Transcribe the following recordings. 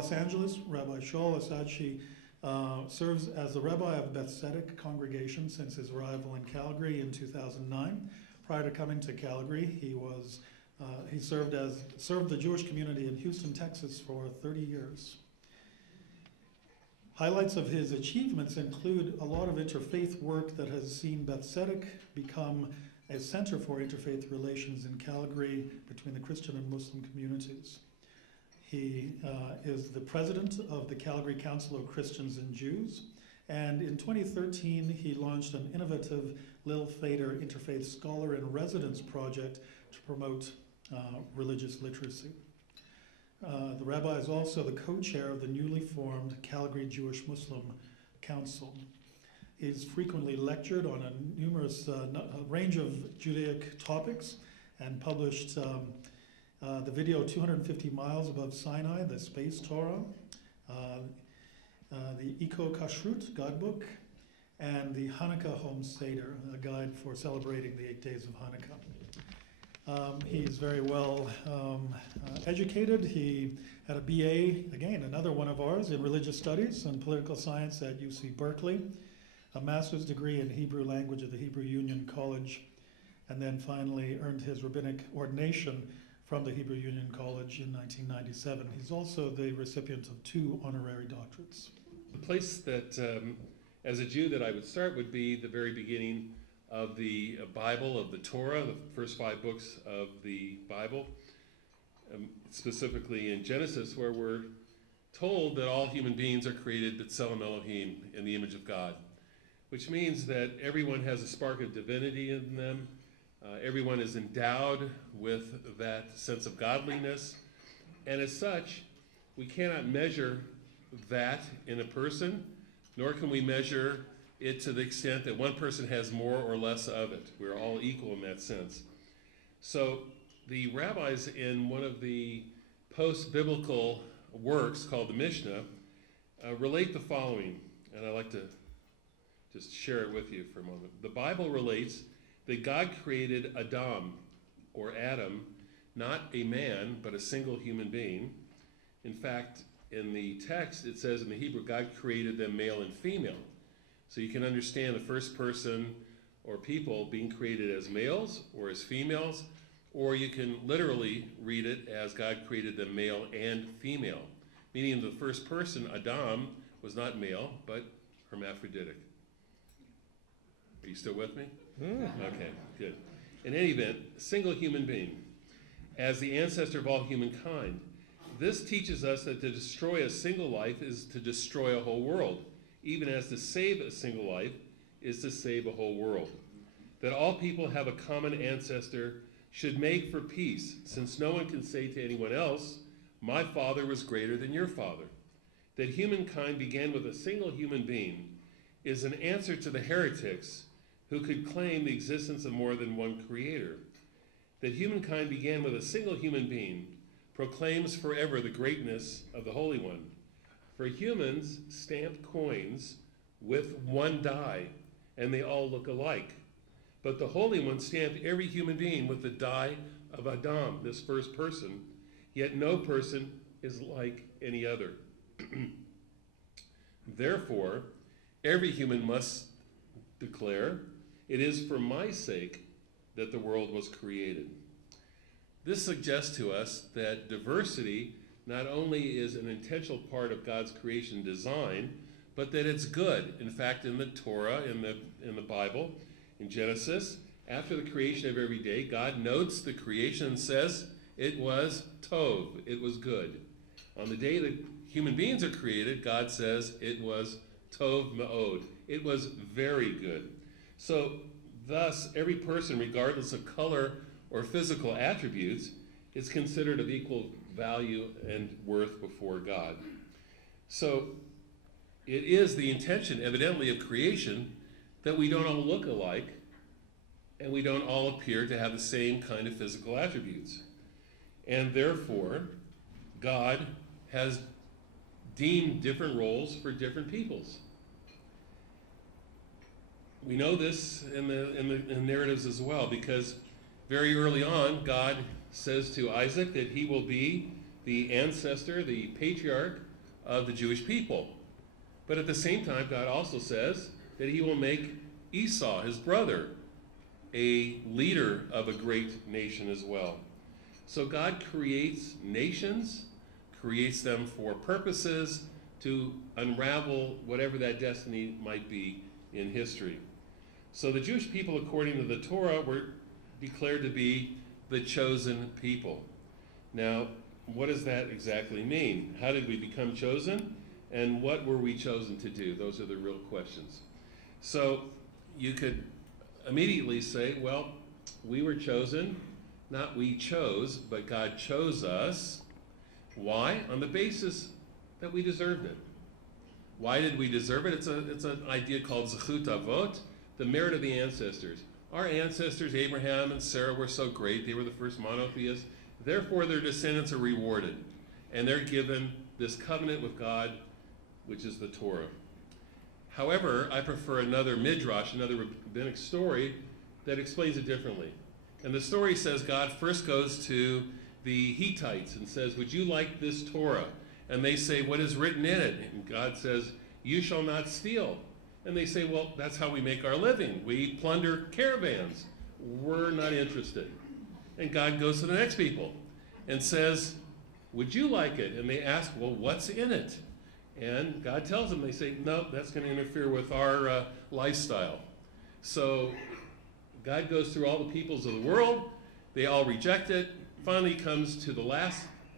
Los Angeles, Rabbi Shaul Osadchey serves as the rabbi of the Bethsedic congregation since his arrival in Calgary in 2009. Prior to coming to Calgary, he served the Jewish community in Houston, Texas for 30 years. Highlights of his achievements include a lot of interfaith work that has seen Bethsedic become a center for interfaith relations in Calgary between the Christian and Muslim communities. He is the president of the Calgary Council of Christians and Jews, and in 2013 he launched an innovative Lil Fader Interfaith Scholar in Residence project to promote religious literacy. The rabbi is also the co-chair of the newly formed Calgary Jewish Muslim Council. He's frequently lectured on a range of Judaic topics and published the video 250 Miles Above Sinai, the Space Torah, the Eco-Kashrut Guidebook, and the Hanukkah Home Seder, a guide for celebrating the 8 days of Hanukkah. He's very well educated. He had a BA, again, another one of ours, in religious studies and political science at UC Berkeley, a master's degree in Hebrew language at the Hebrew Union College, and then finally earned his rabbinic ordination from the Hebrew Union College in 1997. He's also the recipient of 2 honorary doctorates. The place that, as a Jew, that I would start would be the very beginning of the Bible, of the Torah, the first 5 books of the Bible, specifically in Genesis, where we're told that all human beings are created b'tselem Elohim, in the image of God, which means that everyone has a spark of divinity in them. Everyone is endowed with that sense of godliness, and as such, we cannot measure that in a person, nor can we measure it to the extent that one person has more or less of it. We're all equal in that sense. So the rabbis in one of the post-biblical works called the Mishnah relate the following, and I'd like to just share it with you for a moment. The Bible relates that God created Adam, or Adam, not a man, but a single human being. In fact, in the text, it says in the Hebrew, God created them male and female. So you can understand the first person or people being created as males or as females, or you can literally read it as God created them male and female, meaning the first person, Adam, was not male, but hermaphroditic. Are you still with me? Okay, good. In any event, single human being, as the ancestor of all humankind. This teaches us that to destroy a single life is to destroy a whole world, even as to save a single life is to save a whole world. That all people have a common ancestor should make for peace, since no one can say to anyone else, my father was greater than your father. That humankind began with a single human being is an answer to the heretics who could claim the existence of more than one creator. That humankind began with a single human being proclaims forever the greatness of the Holy One. For humans stamp coins with one die, and they all look alike. But the Holy One stamped every human being with the die of Adam, this first person, yet no person is like any other. Therefore, every human must declare, it is for my sake that the world was created. This suggests to us that diversity not only is an intentional part of God's creation design, but that it's good. In fact, in the Torah, in the Bible, in Genesis, after the creation of every day, God notes the creation and says, it was tov, it was good. On the day that human beings are created, God says it was tov me'od, it was very good. So, thus, every person, regardless of color or physical attributes, is considered of equal value and worth before God. So it is the intention, evidently, of creation that we don't all look alike and we don't all appear to have the same kind of physical attributes. And therefore, God has deemed different roles for different peoples. We know this in the narratives as well, because very early on, God says to Isaac that he will be the ancestor, the patriarch of the Jewish people. But at the same time, God also says that he will make Esau, his brother, a leader of a great nation as well. So God creates nations, creates them for purposes to unravel whatever that destiny might be in history. So the Jewish people, according to the Torah, were declared to be the chosen people. Now, what does that exactly mean? How did we become chosen? And what were we chosen to do? Those are the real questions. So you could immediately say, well, we were chosen, not we chose, but God chose us. Why? On the basis that we deserved it. Why did we deserve it? It's an idea called zechut avot, the merit of the ancestors. Our ancestors, Abraham and Sarah, were so great. They were the first monotheists. Therefore, their descendants are rewarded. And they're given this covenant with God, which is the Torah. However, I prefer another midrash, another rabbinic story that explains it differently. And the story says God first goes to the Hittites and says, would you like this Torah? And they say, what is written in it? And God says, you shall not steal. And they say, well, that's how we make our living. We plunder caravans. We're not interested. And God goes to the next people and says, would you like it? And they ask, well, what's in it? And God tells them, they say, no, that's going to interfere with our lifestyle. So God goes through all the peoples of the world. They all reject it. Finally comes to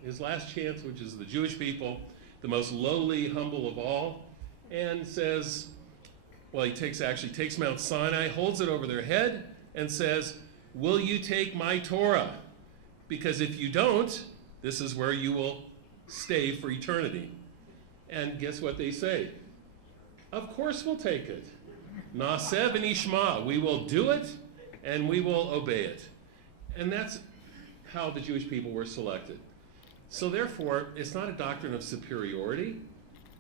his last chance, which is the Jewish people, the most lowly, humble of all, and says, well, he takes Mount Sinai, holds it over their head, and says, will you take my Torah? Because if you don't, this is where you will stay for eternity. And guess what they say? Of course we'll take it. Naaseh v'nishma. We will do it, and we will obey it. And that's how the Jewish people were selected. So therefore, it's not a doctrine of superiority.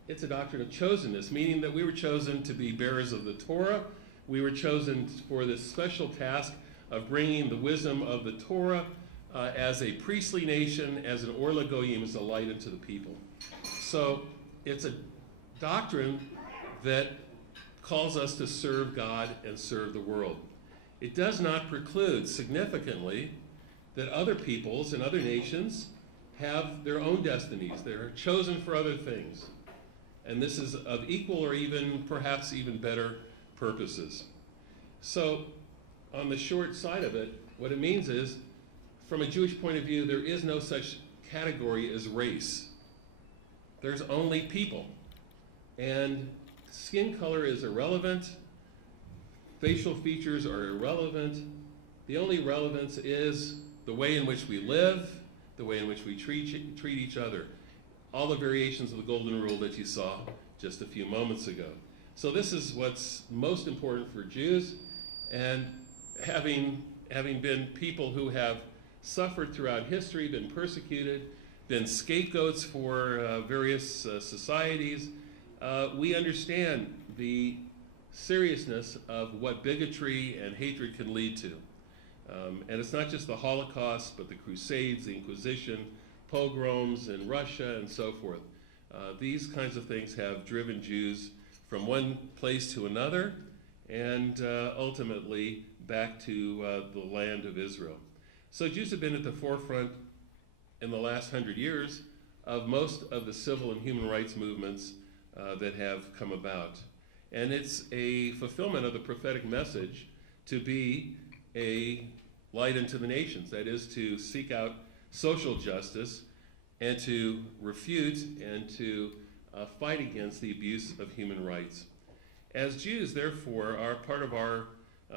It's a doctrine of chosenness, meaning that we were chosen to be bearers of the Torah. We were chosen for this special task of bringing the wisdom of the Torah as a priestly nation, as an Or LaGoyim, as a light unto the people. So it's a doctrine that calls us to serve God and serve the world. It does not preclude, significantly, that other peoples and other nations have their own destinies. They're chosen for other things. And this is of equal or even, perhaps even better purposes. So, on the short side of it, what it means is, from a Jewish point of view, there is no such category as race. There's only people. And skin color is irrelevant. Facial features are irrelevant. The only relevance is the way in which we live, the way in which we treat each other. All the variations of the golden rule that you saw just a few moments ago. So this is what's most important for Jews, and having been people who have suffered throughout history, been persecuted, been scapegoats for various societies, we understand the seriousness of what bigotry and hatred can lead to. And it's not just the Holocaust, but the Crusades, the Inquisition, pogroms in Russia, and so forth. These kinds of things have driven Jews from one place to another, and ultimately back to the land of Israel. So Jews have been at the forefront in the last 100 years of most of the civil and human rights movements that have come about. And it's a fulfillment of the prophetic message to be a light unto the nations, that is, to seek out social justice and to refute and to fight against the abuse of human rights. As Jews, therefore, part of our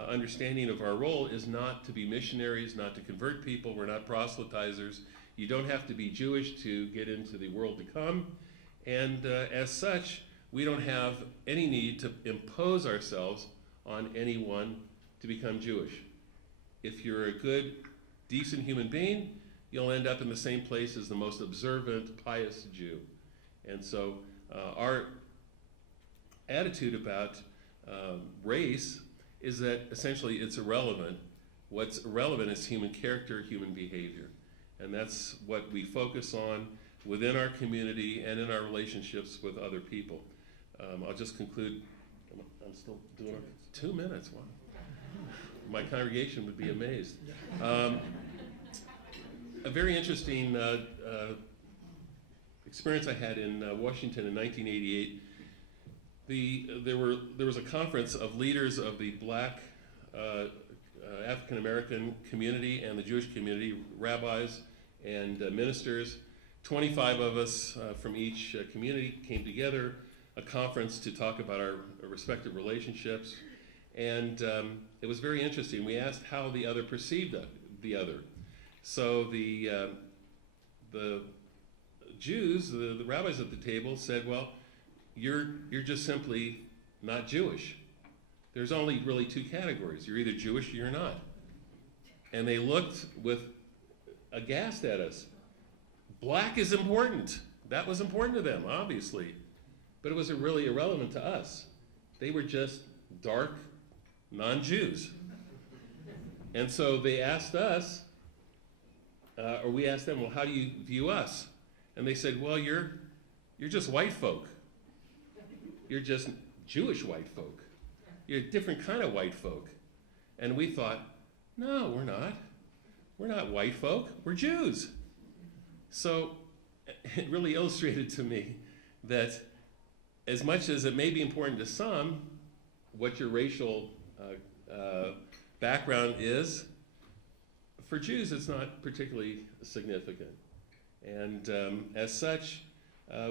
understanding of our role is not to be missionaries, not to convert people. We're not proselytizers. You don't have to be Jewish to get into the world to come. And as such, we don't have any need to impose ourselves on anyone to become Jewish. If you're a good, decent human being, you'll end up in the same place as the most observant, pious Jew. And so our attitude about race is that essentially it's irrelevant. What's irrelevant is human character, human behavior. And that's what we focus on within our community and in our relationships with other people. I'll just conclude. I'm still doing it. 2 minutes. Wow. My congregation would be amazed. A very interesting experience I had in Washington in 1988. There was a conference of leaders of the Black African American community and the Jewish community, rabbis and ministers. 25 of us from each community came together, a conference to talk about our respective relationships, and it was very interesting. We asked how the other perceived the other. So the Jews, the rabbis at the table, said, well, you're just simply not Jewish. There's only really two categories. You're either Jewish or you're not. And they looked aghast at us. Black is important. That was important to them, obviously. But it was really irrelevant to us. They were just dark non-Jews. And so they asked us, or we asked them, well, how do you view us? And they said, well, you're just white folk. You're just Jewish white folk. You're a different kind of white folk. And we thought, no, we're not. We're not white folk. We're Jews. So it really illustrated to me that as much as it may be important to some what your racial background is, for Jews it's not particularly significant. And as such,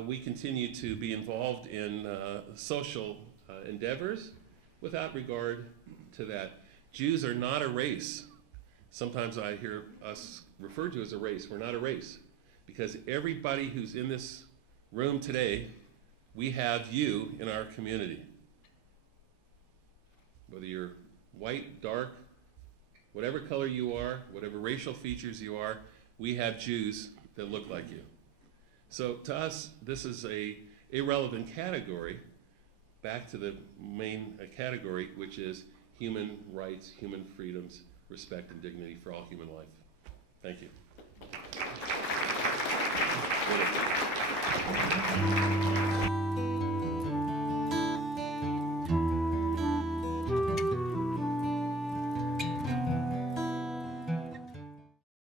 we continue to be involved in social endeavors without regard to that. Jews are not a race. Sometimes I hear us referred to as a race. We're not a race. Because everybody who's in this room today, we have you in our community. Whether you're white, dark, whatever color you are, whatever racial features you are, we have Jews that look like you. So to us, this is a irrelevant category, back to the main category, which is human rights, human freedoms, respect and dignity for all human life. Thank you.